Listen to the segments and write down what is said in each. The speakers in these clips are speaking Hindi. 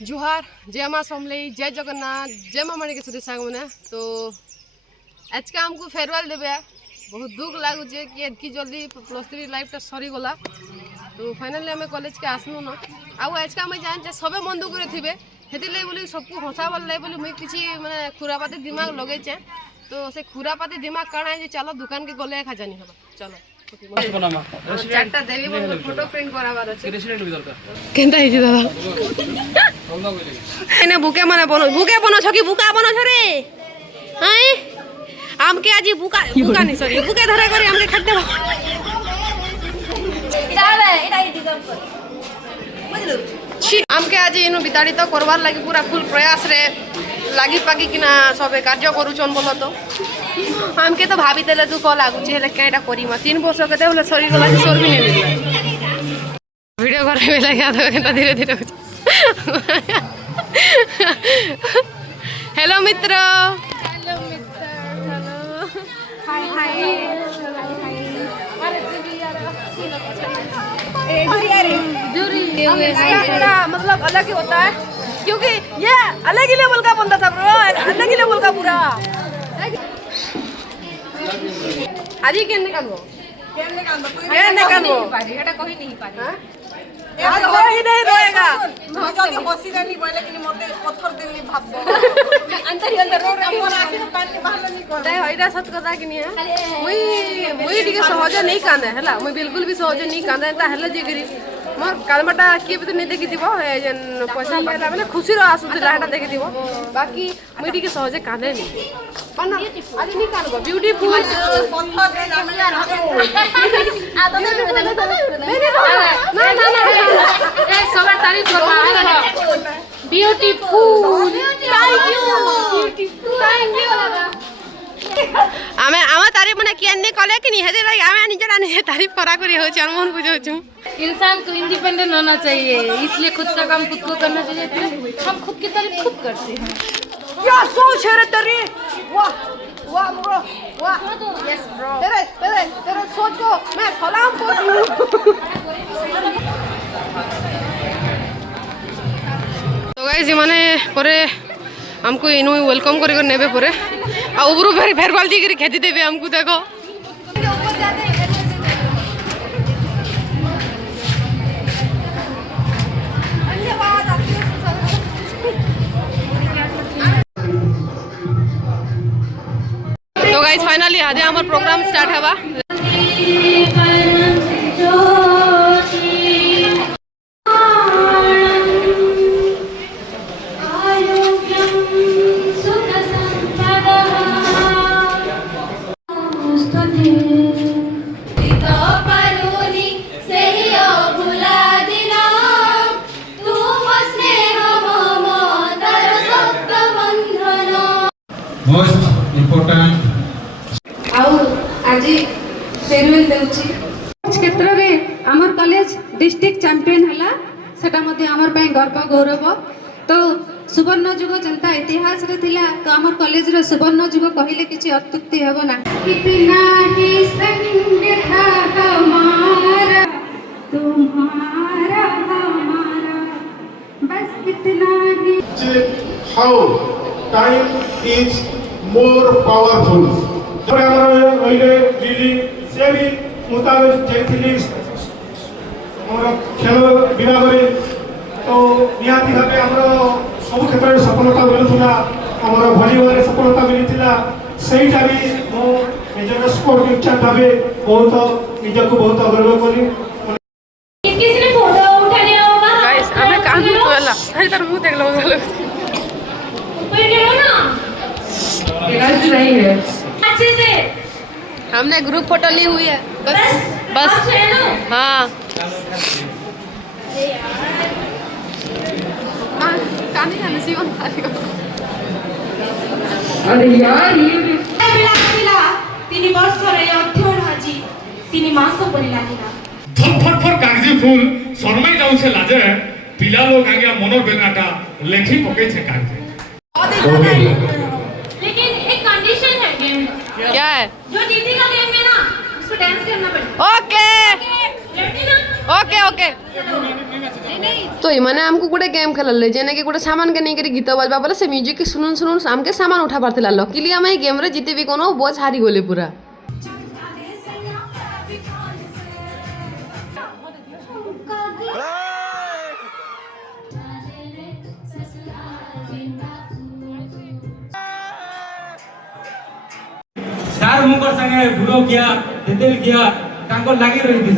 जुहार जय माँ समलेई जय जगन्नाथ जय माँ मणि के सुधी सांग मैंने तो आज का हमको फेरवेल देवे बहुत दुख लगुचे कि एतकी जल्दी +3 लाइफ सरी गला तो फाइनाली आम कॉलेज के आसनु न आज का जाने सबे मन दुख थे से बोली सबको हंसाबार लगे बोली मुझे किसी माने खुरापाती दिमाग लगेचे तो से खुरापाती दिमाग कण है चलो दुकान के गले खजानी हम चलो चारटा देवी फोटो प्रिंट कराबार अछि रेस्टोरेंट भी दरकार केनता हिजी दादा एने बुके माने बनो छ कि बुका बनो छ रे हैं आम के आज बुका नहीं सॉरी बुके धरे करी हमके खाते चल एटा डिजर्व कर बुझलु आम के आज इनु बिताड़ी तो करवार लागि पूरा फुल प्रयास रे लागी पागी किना सबे कार्य करूछन बोलो तो आम के तो भाभी देले दुख लागुची हेले केटा करिमा 3 वर्ष के देले सरी गला सोर भी नहीं मिलला वीडियो करे बेला क्या तो केटा धीरे धीरे हेलो मित्र हेलो हाय हाय अरे जुरी यार जुरी इसका मतलब अलग ही होता है क्योंकि ये अलग ही लेवल का बंदा था ब्रो अलग ही लेवल का पूरा आज ही केने कानो एटा कहि नहीं पारी आज ही नहीं रहेगा मैं जल्दी हसी रहनी बोले कि मते पत्थर दिल्ली भाबो अंदर रोड हमर आखिर पानी बाहर नहीं कर दे होइरा सत कथा कि नहीं मुई टिके सहज नहीं कांदे हला मुई बिल्कुल भी सहज नहीं कांदे ता हला जे करी मोर कालमाटा किए भी तो नहीं देखी दिबो जन पैसा पाइला माने खुशी रो आसु दिला हटा देखी दिबो बाकी मुई टिके सहज कांदे नहीं पन्ना आज नहीं कानबो ब्यूटीफुल पत्थर दे आ तो नहीं सबर तारीफ करवा ब्यूटीफुल थैंक यू आमे आमा तारीफ माने केने कले कि नहीं हेदे लागे आमे निजरा ने तारीफ करा करी हो छ मन बुझो इंसान को इंडिपेंडेंट होना चाहिए इसलिए खुद का काम खुद को करना चाहिए हम खुद की तारीफ खुद करते हैं क्या सोच है रे तेरी वाह वाह ब्रो वाह यस ब्रो तेरे सोच को मैं सलाम करती तो गाइस माने परे हमको इनु वेलकम करी नेबे परे आ उबरू फेर बाल्टी करी खेती देबे हमको देखो तो गाइस फाइनली आधे हमार प्रोग्राम स्टार्ट हवा मोस्ट इम्पोर्टेंट आज फेरवेल देउची क्षेत्र रे हमर कॉलेज डिस्ट्रिक्ट चैंपियन हला सेटा मध्ये हमर पय गर्व गौरव तो सुवर्ण जुग जनता इतिहास रे थिला तो हमर कॉलेज रे सुवर्ण जुग कहिले किछि अत्युक्ति हेबो ना कितना ही संग था हमारा तुम्हारा हमारा बस कितना ही how time is more powerful पर हमरा ओइले दीदी से भी मुताबिक जेथिली हमरा खेल विभाग रे तो निहाती भाबे हमरा सब क्षेत्र में सफलता मिलुला हमरा भलीबॉल रे सफलता मिलिथिला सेहीटा भी मो निजर स्पोर्ट टीचर भाबे बहुत निजको बहुत गर्व करी किसी ने फोटो उठा लिया होगा गाइस हमें काम कोला हर तरफ मुंह देख लो ऊपर गिरो ना गलत नहीं है अच्छे से हमने ग्रुप फोटो ली हुई है बस हाँ खाने सीवन अरे यार ये বিলাসিলা তিনি বছরে অধ্যয়ন হাজি তিনি মাস পরি লাগিলা फट फट कागजी फूल शर्माई जाऊ से लाजे पिला लोग आगे मनोवेदनाटा लेखी पके छे काटे लेकिन एक कंडीशन है गेम में। क्या है? जो जीतेगा गेम में ना उसको डांस करना पड़ेगा। ओके रेडी ना? ओके ओके तो इमाने हमको गोटे गेम खेलले जेने कि गोटे सामान के नहीं करी गीत बजबा बोले से म्यूजिक सुनुन सुनुन हमके सामान उठा पारथिला लकीली हम गेम रे जीते भी कोनो बोझ हारी गले पूरा सार मुकर संगे भूलो किया तेतेल किया तांको लागी रही थी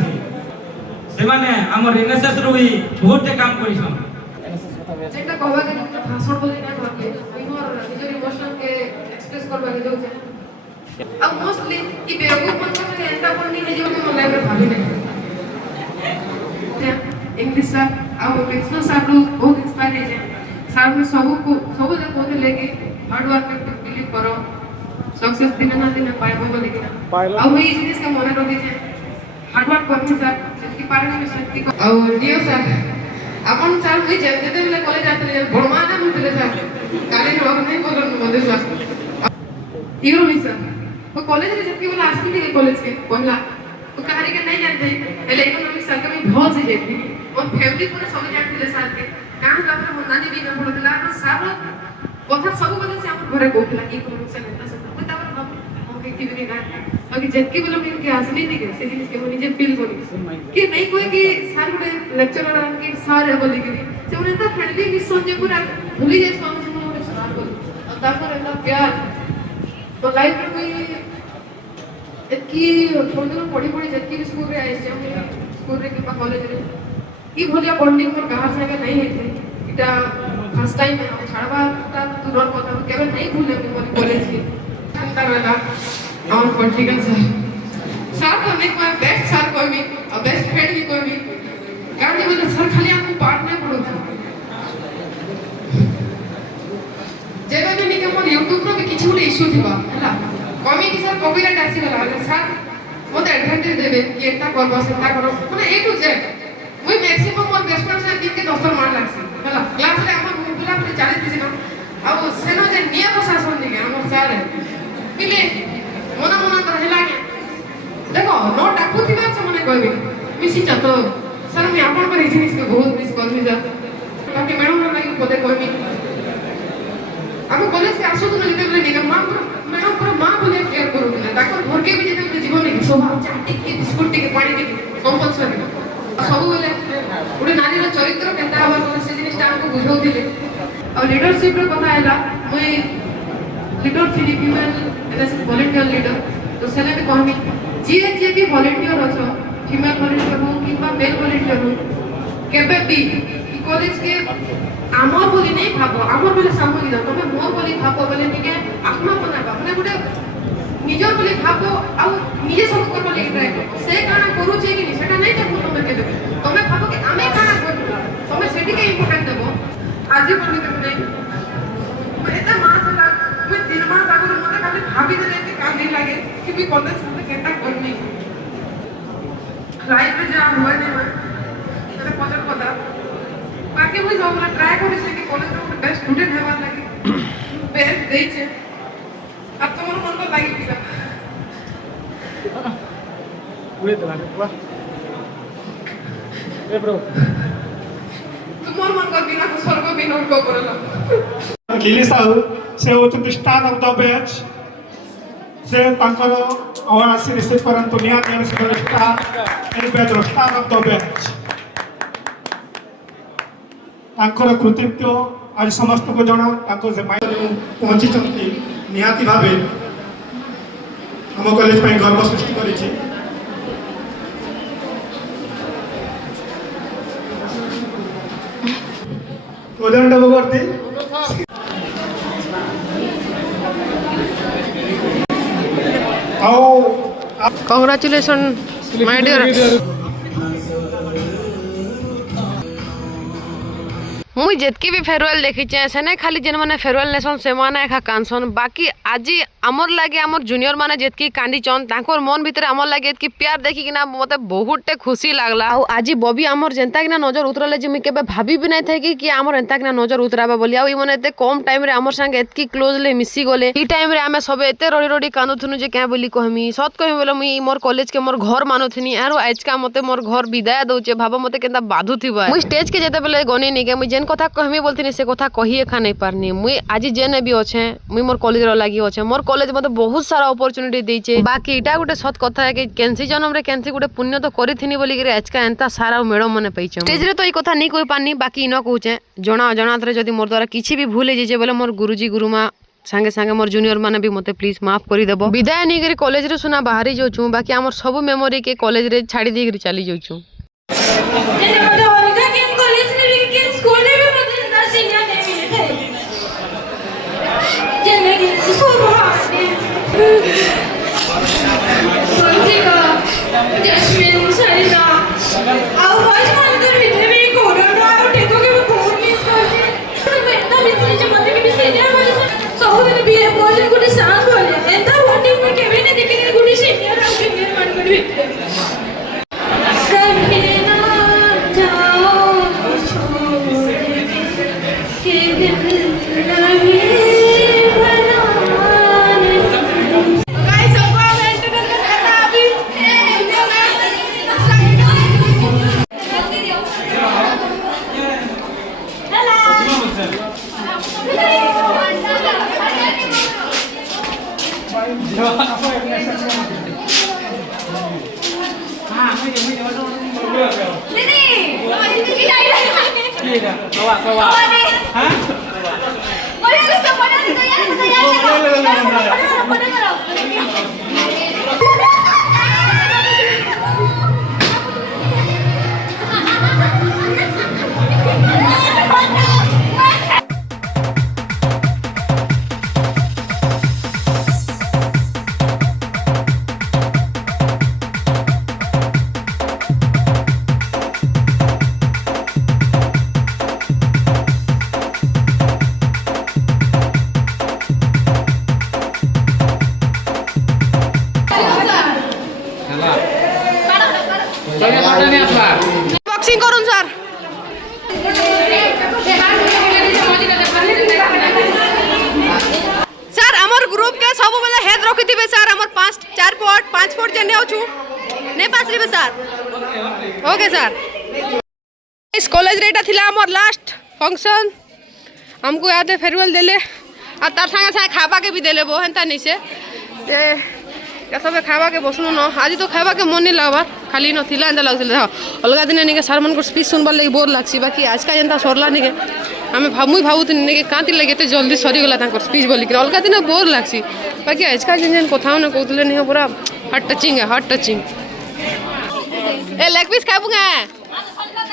से माने हमर एनएसएस रो भी बहुत काम करिसन जेटा कहबा के तो भाषण बोली ना भाबे मोर निजर इमोशन के एक्सप्रेस करबा के जाउछे अब मोस्टली ई बेवकूफ मन के एंटा पढ़नी है जो के मन लाइफ रे भाबी नहीं इंग्लिश सर अब बिजनेस सर लोग बहुत इंस्पायर है सर में सब ले कोते लेके हार्ड वर्क पे बिलीव करो सक्सेस दिन ना दिन पाइबो बोले कि ना अब ई जिनिस के मने रखी जे हार्ड वर्क करनी सर जितकी पारे में शक्ति को और नियो सर अपन सर मुई जेते बेले कॉलेज आते बड़मा ना मुतले सर काले रोग नहीं बोलन मदे सर इरो भी सर वो कॉलेज रे जितकी बोला आसती थी कॉलेज के पहला तो कहानी के नहीं जानते पहले इकोनॉमिक्स सर के भी बहुत से जेती और फैमिली पूरे सब जानते ले सर के कहां का अपना मुन्ना जी भी ना पड़तला तो सर কথা ସବୁ ବୋଲେ ସେ ଆମ ଘରେ କହୁଥିଲା କି ଇକୋନୋମିକ୍ସ ନେତା ସହିତ ମୁଁ ତାପରେ ଭାବି କି ବି ଗାଁ ବାକି ଯେତକି ବୋଲେ ମୁଁ କି ଆସିଲି ନି ସେ ଜିନିଷ के ମୁଁ ନିଜେ ଫିଲ୍ କଲି कि नहीं कोई कि सर गोटे लेक्चरर कि सर है बोली कि से उन्हें तो फ्रेंडली मिशन जे पूरा भूली जाए स्वामी से गोटे सर बोली और तापर एंदा प्यार तो लाइफ में कोई एतकी छोड़ पढ़ी पढ़ी जेतकी भी स्कूल रे आइस हम स्कूल रे कि कॉलेज रे ई भलिया बॉन्डिंग मोर कहां से नहीं हेते इटा फर्स्ट टाइम में छाड़वा ता दूर কথা केवल नहीं भूले मोर कॉलेज के अंतर वाला और पॉलिटिकल सर सर तो नहीं कोई बेस्ट सर कोई भी और बेस्ट फ्रेंड भी कोई भी गाड़ी बोले सर खाली आपको पार्ट नहीं पड़ो जेबे भी नहीं के मोर YouTube रो भी किछि गुटे इश्यू थिबा हला कमी कि सर कॉपीराइट आसी गला सर मोते एडवांटेज देबे कि एता करबो सेता करो माने ए टू जेड मुई मैक्सिमम मोर बेस्ट फ्रेंड से दिन के 10 मार लागसी हला क्लास रे हमर बुला पे 40 दिस ना अब सेनो जे निया प्रशासन दिगे हमर सर मिले मना कर हेला के देखो नो डाकू थिबा से मने कहबे मिसी चतो सर मैं आपन पर जिनिस के बहुत मिस करमी जा ताकि मैडम ना लागि पदे कहबी हम कॉलेज के आसो तो जते बोले निगम मां मैडम पूरा मां बोले केयर करू दिले ताकर घर के भी जते जीवन नहीं शोभा चाटी के बिस्कुट के पानी के कंपल्सरी सब बोले उडे नारी रो चरित्र केता हवा को से जिनिस हमको बुझाउ दिले और लीडरशिप रो कथा हैला मैं लीडर थी फीमेल एनएसएस वॉलंटियर लीडर तो सेने भी कहमी जे भी वॉलंटियर अछो फीमेल वॉलंटियर हो किबा मेल वॉलंटियर हो केबे भी कॉलेज के आमर बोली नहीं भाबो आमर बोले सामूहिक तमे मोर बोली भाबो बोले निके आत्मा बनाबा माने गुटे निजर बोली भाबो आ निजे सब करबा लागि ट्राई करो से काना करू छै कि सेटा नहीं देखो तमे के देबे तमे भाबो कि आमे काना करू तमे सेठी के इंपोर्टेंट देबो आजी बोली के नहीं मैं एता मास ला मैं 3 मास आगु मते खाली भाबी देले कि काम नहीं लागे कि भी कॉलेज में केटा करनी लाइफ में जा हुआ नहीं मैं तेरे पजर पता बाकी मुझे सब ट्राई करी से कि कॉलेज में बेस्ट स्टूडेंट हेबार लागि बेस्ट देई छे अब तुम्हार मन को लागि पिसा पूरे तरह वाह ए ब्रो तुम्हार मन को बिना को स्वर्ग बिना को करला लिली साहू से होचंती स्टार ऑफ द बैच से तांकर अवार्ड आसी रिसीव करंतु निहात यानी से स्टार इन बैच रो स्टार ऑफ द बैच तांकर कृतित्व आज समस्त को जणा तांको से माइ पहुंची चंती निहाती भाबे हम कॉलेज पे गर्व सृष्टि करी छी उदाहरण बगरती Congratulations, my dear. मुई जेतकी भी फेरवेल देखी से नहीं खाली जेन मैंने फेरवेल नेसन से माने एका कानसन बाकी आज आमर लगे आमर जूनियर माने जेतकी कांदीचन तांकर मन भितर आमर लगे एतकी प्यार देखी किना मते बहुतटे खुशी लागला। आ आज बबी आमर जेंता किना नजर उतरले जे मुई केबे भाभी भी नहीं थे कि आमर एंता किना नजर उतराबा बोली। आ मने एते कम टाइम रे आमर संगे एतकी क्लोजली मिसी गले। ई टाइम रे आमे सबे एते रडी रडी कांदुथुनु जे क्या बोली कहमी सत कहमी बोले मुई मोर कॉलेज के मोर घर मानुथनी आरो आज का मते मोर घर विदाय दउचे भाबो मते केंता बाधुथिबा। मुई स्टेज के जेते बेले गनी नि के मुई जेन कथा कहमी बोलथिनी से कथा कही एखा नहीं पारनी। मुई आज जेने भी अच्छे मुई मोर कॉलेज रो लागि अच्छे मोर कॉलेज मते बहुत सारा अपॉर्चुनिटी देइचे। बाकी इटा गुटे सत कथा है कि केनसी जन्म रे केनसी गुटे पुण्य तो करिथिनी बोली कि आज का एंता सारा मैडम मने पैचे। स्टेज रे तो ई कथा नहीं कहि पारनी बाकी इनो कहूचे जणा जणात रे जदी मोर द्वारा किछि भी भूल जे बोले मोर गुरुजी गुरुमा संगे संगे मोर जूनियर माने भी मते प्लीज माफ करि देबो। विदाय नहीं करी कॉलेज रे सुना बाहरी जाउछु बाकी हमर सब मेमोरी के कॉलेज रे छाड़ी दे चली जाउछु। बॉक्सिंग करूँ सर सर आमर ग्रुप के सब बेले हेड रखी थी सर आमर 5 फुट जने आछु ने पास रे सर ओके सर। इस कॉलेज रेटा थिला आमर लास्ट फंक्शन हमको याद है फेयरवेल देले आ तार संगे संगे खाबा के भी देले बो हेंता नहीं से सब खावा के बसनु न आज तो खावा के मन नहीं लगवा खाली न थिला एंता लगथिले अलगा दिन नहीं के सर मन को स्पीच सुनबार लगी बोर लागसी बाकी आज का जेंता सरला नहीं के आमे मुई भावुथिनी नहीं के कांति लगे ते जल्दी सरी गला तांकर स्पीच बोली के अलगा दिन बोर लागसी बाकी आज का जेन कथा न कहतले नहीं पूरा heart touching a leg piece खाबुगा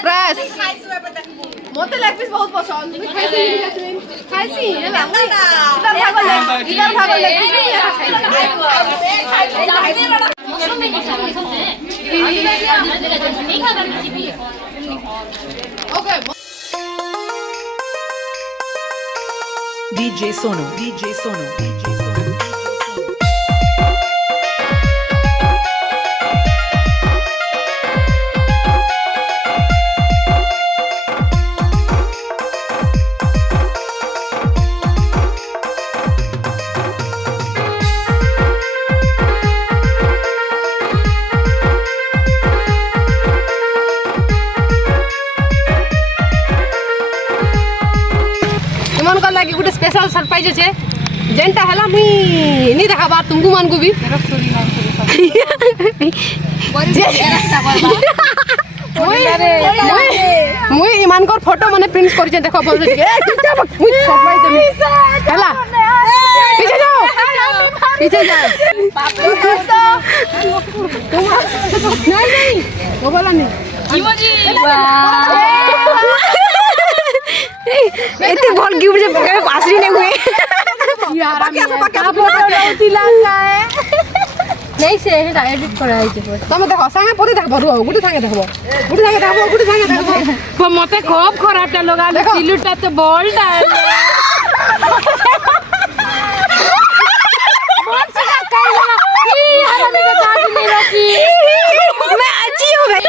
फ्रेश मोते लेग पीस बहुत पसंद तुम खाइसी हेला इधर भागो leg piece okay DJ Sono. लगी गोटे स्पेशल सरप्राइज अच्छे जेनटा हला मुई नहीं देखा बात तुमको मान को भी मुई ईमान को फोटो माने प्रिंट कर जे देखो बोल दे मुई सरप्राइज देमी हला पीछे जाओ नहीं वो बोला नहीं इतने भल गिफ्ट जे पके पासरी नहीं हुए यार बाकी फोटो रहतिला है नहीं से हेटा एडिट कराई छे ତମେ ଦେଖ ସାଙ୍ଗେ ପରି ଦେଖବ ରୁହ ଗୁଟେ ସାଙ୍ଗେ ଦେଖବ ଗୁଟେ ସାଙ୍ଗେ ଦେଖବ मते खूब खराबटा लगा ले सिलुटा तो बोल्ड है बहुत सा काई लगा ई हला में का दिले रखी मैं अच्छी हूं भाई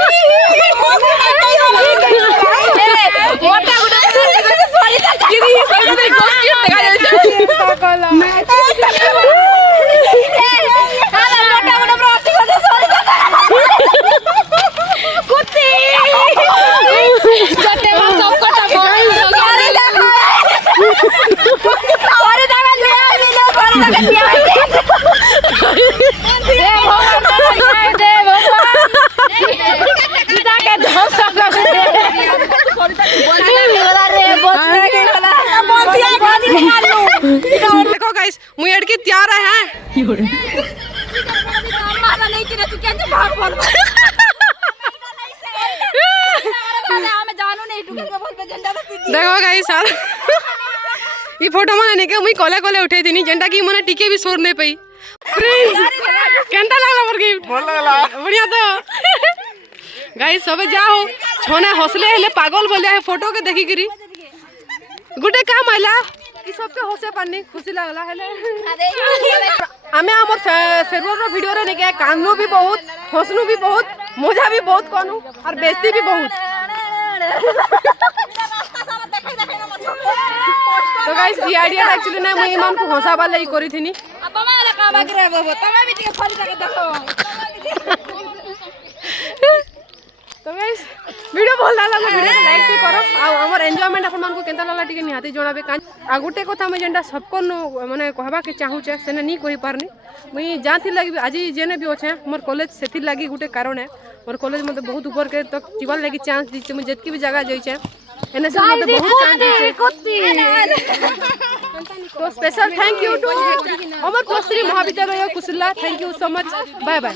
मोटा गुडा सॉरी गिरी सॉरी दे गोष्टी देखा जाए मैं हला मोटा मोटा प्रोटी को सॉरी कुत्ती जटे में सब कटा बोल सॉरी देखो और दागा ले मिलो और दागा दिया दे भगवान दे भगवान सीता के धस सब दे बोला रे बोलने के गला बोसिया गादी निकाल लो देखो गाइस मुई एड के तैयार है मारा नहीं तेरे तू कैसे भाग बोल मैं जानू नहीं तू के बोल पे झंडा रख दी देखो गाइस ये फोटो माने ने के मुई कोले कोले उठे दिनी जेंटा की मने टिके भी सोर नहीं पई प्लीज केंता लागला मोर गिफ्ट भल लागला बढ़िया तो गाइस सब जाओ छोने हौसले हेले पागल बोलिया है फोटो के देखि करी गुटे काम आइला कि सबके हौसे पानी खुशी लागला हेले हमें हमर फेरवर रो वीडियो रे ने के कानू भी बहुत हंसनु भी बहुत मजा भी बहुत कोनु और बेइज्जती भी बहुत तो गाइस ये आइडिया एक्चुअली ना मुई इमाम को हंसाबा लई करी थिनी अब हमारा काम आ गया बाबू तमे भी टिके फल के देखो तो गाइस वीडियो भल लागला वीडियो को लाइक भी करो आ हमर एन्जॉयमेंट अपन मन को केनता लागला टिके निहाती जोड़ाबे कान आ गुटे কথা मैं जेंडा सबको माने कहबा के चाहू छे सेने नी कहि पारनी मुई जाथि लागि आज जेने भी ओछे मोर कॉलेज सेति लागि गुटे कारण है मोर कॉलेज मते बहुत ऊपर के तक जीवन लागि चांस दिछे मुई जतकी भी जगह जाई छे एने से मते बहुत चांस दिछे तो special thank you to Amar plus 3 Mahavidyalaya कुशला thank you so much bye bye